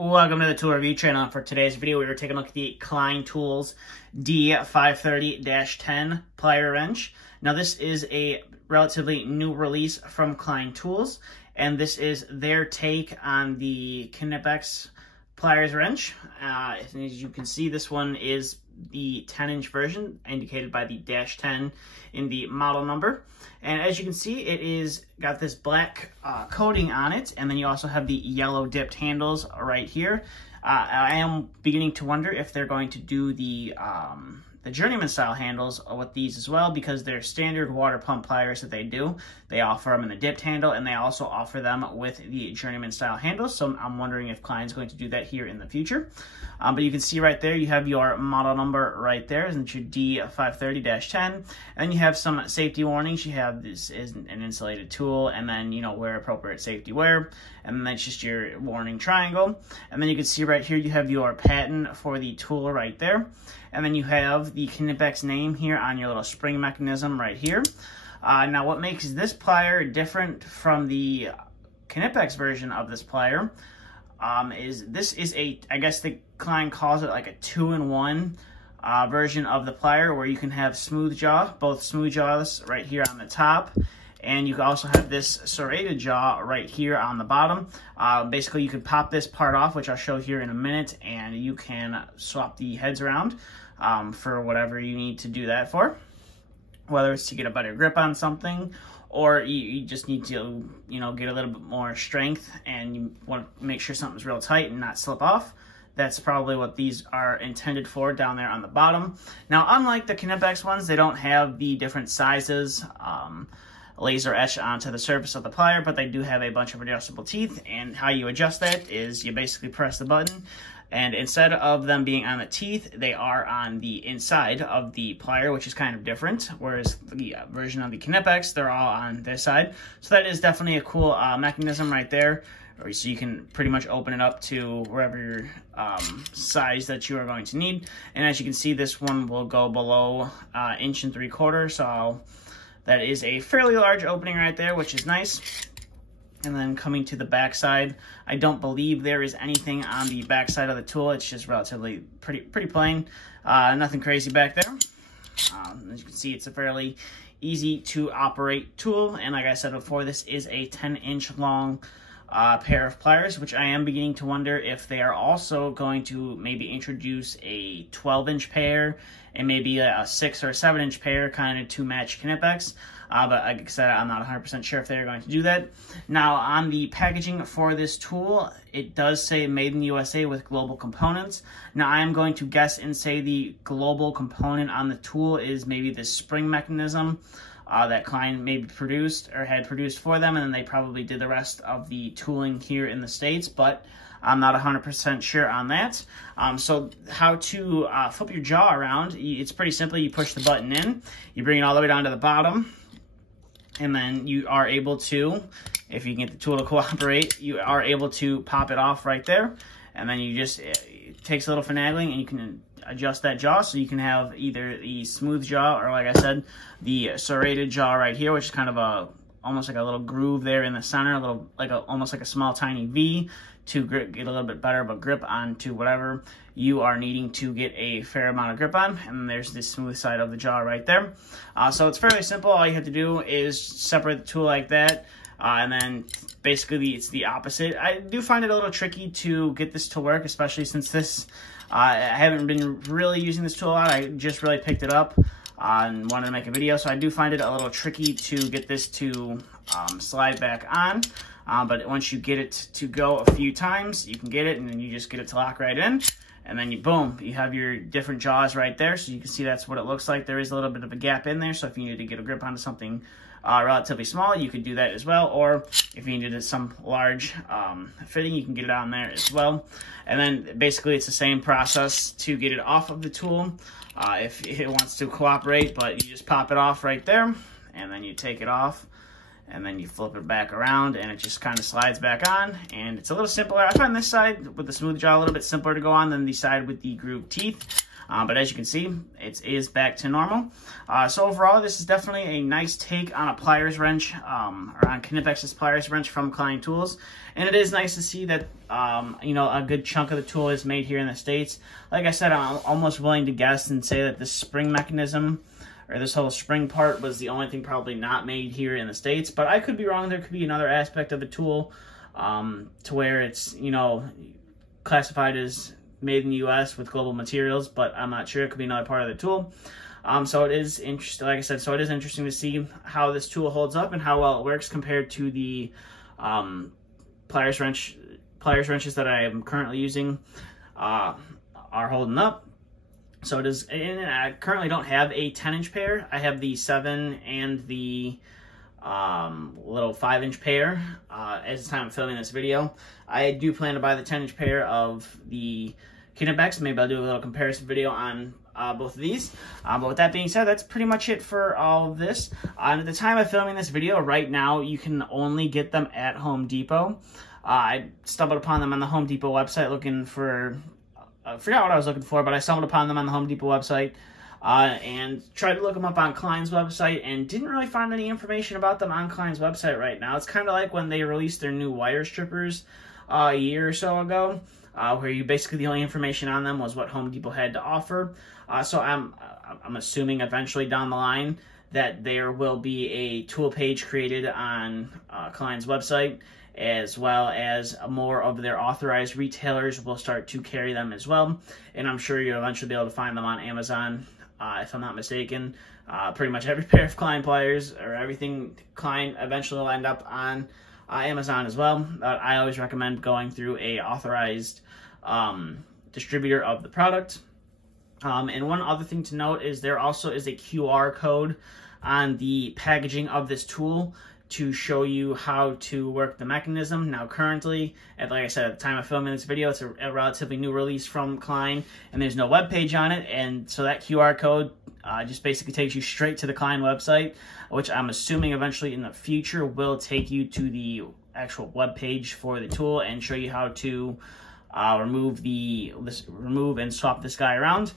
Welcome to the tool review channel. For today's video, we were taking a look at the Klein Tools D530-10 Plier Wrench. Now, this is a relatively new release from Klein Tools, and this is their take on the knipex Pliers Wrench. As you can see, this one is the 10-inch version, indicated by the -10 in the model number. And as you can see, it is got this black coating on it, and then you also have the yellow dipped handles right here. I am beginning to wonder if they're going to do the journeyman style handles with these as well, because they're standard water pump pliers that they do. They offer them in the dipped handle, and they also offer them with the journeyman style handles. So I'm wondering if Klein's going to do that here in the future. But you can see right there, you have your model number right there, and it's your D530-10. And then you have some safety warnings. You have this is an insulated tool, and then, you know, wear appropriate safety wear. And then that's just your warning triangle. And then you can see right here, you have your patent for the tool right there. And then you have the knipex name here on your little spring mechanism right here. Now, what makes this plier different from the knipex version of this plier is this is a, I guess the Klein calls it like a 2-in-1 version of the plier, where you can have smooth jaw, both smooth jaws right here on the top, and you can also have this serrated jaw right here on the bottom. Basically, you can pop this part off, which I'll show here in a minute, and you can swap the heads around for whatever you need to do that for. Whether it's to get a better grip on something, or you just need to, you know, get a little bit more strength, and you want to make sure something's real tight and not slip off. That's probably what these are intended for down there on the bottom. Now, unlike the knipex ones, they don't have the different sizes laser etched onto the surface of the plier, but they do have a bunch of adjustable teeth, and how you adjust that is you basically press the button, and instead of them being on the teeth, they are on the inside of the plier, which is kind of different, whereas the version of the knipex, they're all on this side. So that is definitely a cool mechanism right there, so you can pretty much open it up to wherever size that you are going to need. And as you can see, this one will go below 1 3/4 inches, so that is a fairly large opening right there, which is nice. And then coming to the back side, I don't believe there is anything on the back side of the tool. It's just relatively pretty plain. Nothing crazy back there. As you can see, it's a fairly easy to operate tool. And like I said before, this is a 10-inch long pair of pliers, which I am beginning to wonder if they are also going to maybe introduce a 12-inch pair and maybe a 6 or 7-inch pair, kind of to match knipex. But like I said, I'm not 100% sure if they're going to do that. Now, on the packaging for this tool, it does say made in the USA with global components. Now, I am going to guess and say the global component on the tool is maybe this spring mechanism that Klein maybe produced or had produced for them, and then they probably did the rest of the tooling here in the States, but I'm not 100% sure on that. So how to flip your jaw around, it's pretty simple. You push the button in, you bring it all the way down to the bottom, and then you are able to, if you can get the tool to cooperate, you are able to pop it off right there. And then you just, it takes a little finagling, and you can adjust that jaw, so you can have either the smooth jaw, or like I said, the serrated jaw right here, which is kind of almost like a little groove there in the center, a little almost like a small tiny V, to get a little bit better of a grip onto whatever you are needing to get a fair amount of grip on. And then there's the smooth side of the jaw right there. So it's fairly simple. All you have to do is separate the tool like that, and then basically it's the opposite. I do find it a little tricky to get this to work, especially since this, I haven't been really using this tool a lot. I just really picked it up and wanted to make a video, so I do find it a little tricky to get this to slide back on. But once you get it to go a few times, you can get it, and then you just get it to lock right in. And then boom, you have your different jaws right there. So you can see that's what it looks like. There is a little bit of a gap in there, so if you need to get a grip onto something relatively small, you could do that as well. Or if you needed some large fitting, you can get it on there as well. And then basically it's the same process to get it off of the tool if it wants to cooperate, but you just pop it off right there, and then you take it off, and then you flip it back around, and it just kind of slides back on. And it's a little simpler. I find this side with the smooth jaw a little bit simpler to go on than the side with the grooved teeth. But as you can see, it is back to normal. So overall, this is definitely a nice take on a pliers wrench, or on Knipex's pliers wrench from Klein Tools. And it is nice to see that, you know, a good chunk of the tool is made here in the States. Like I said, I'm almost willing to guess and say that this spring mechanism, or this whole spring part, was the only thing probably not made here in the States. But I could be wrong. There could be another aspect of the tool to where it's, you know, classified as made in the U.S. with global materials, but I'm not sure. It could be another part of the tool. So it is interesting, like I said, so it is interesting to see how this tool holds up and how well it works compared to the pliers wrenches that I am currently using are holding up. So it is, and I currently don't have a 10-inch pair. I have the 7 and the little 5-inch pair as the time I'm filming this video. I do plan to buy the 10-inch pair of the knipex. Maybe I'll do a little comparison video on both of these. But with that being said, that's pretty much it for all of this. At the time of filming this video, right now, you can only get them at Home Depot. I stumbled upon them on the Home Depot website looking for, I forgot what I was looking for, but I stumbled upon them on the Home Depot website and tried to look them up on Klein's website and didn't really find any information about them on Klein's website right now. It's kind of like when they released their new wire strippers a year or so ago, where you basically the only information on them was what Home Depot had to offer. So I'm assuming eventually down the line that there will be a tool page created on Klein's website, as well as more of their authorized retailers will start to carry them as well. And I'm sure you'll eventually be able to find them on Amazon, if I'm not mistaken. Pretty much every pair of Klein pliers, or everything Klein, eventually will end up on Amazon as well. I always recommend going through a authorized distributor of the product. And one other thing to note is there also is a QR code on the packaging of this tool to show you how to work the mechanism. Now currently, and like I said, at the time of filming this video, it's a relatively new release from Klein, and there's no web page on it, and so that QR code just basically takes you straight to the Klein website, which I'm assuming eventually in the future will take you to the actual web page for the tool and show you how to remove and swap this guy around.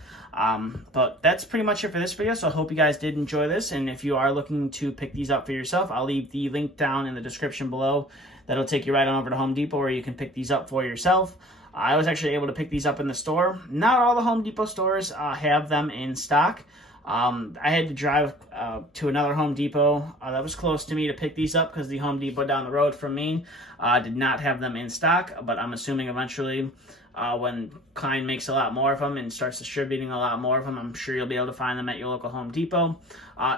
But that's pretty much it for this video, so I hope you guys did enjoy this, and if you are looking to pick these up for yourself, I'll leave the link down in the description below. That'll take you right on over to Home Depot where you can pick these up for yourself. I was actually able to pick these up in the store. Not all the Home Depot stores have them in stock. I had to drive to another Home Depot that was close to me to pick these up because the Home Depot down the road from me did not have them in stock, but I'm assuming eventually when Klein makes a lot more of them and starts distributing a lot more of them, I'm sure you'll be able to find them at your local Home Depot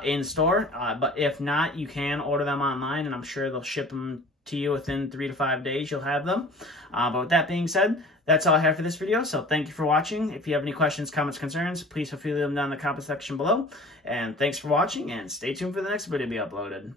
in store. But if not, you can order them online, and I'm sure they'll ship them to you within 3 to 5 days. You'll have them. But with that being said, that's all I have for this video, so thank you for watching. If you have any questions, comments, concerns, please feel free to leave them down in the comment section below. And thanks for watching, and stay tuned for the next video to be uploaded.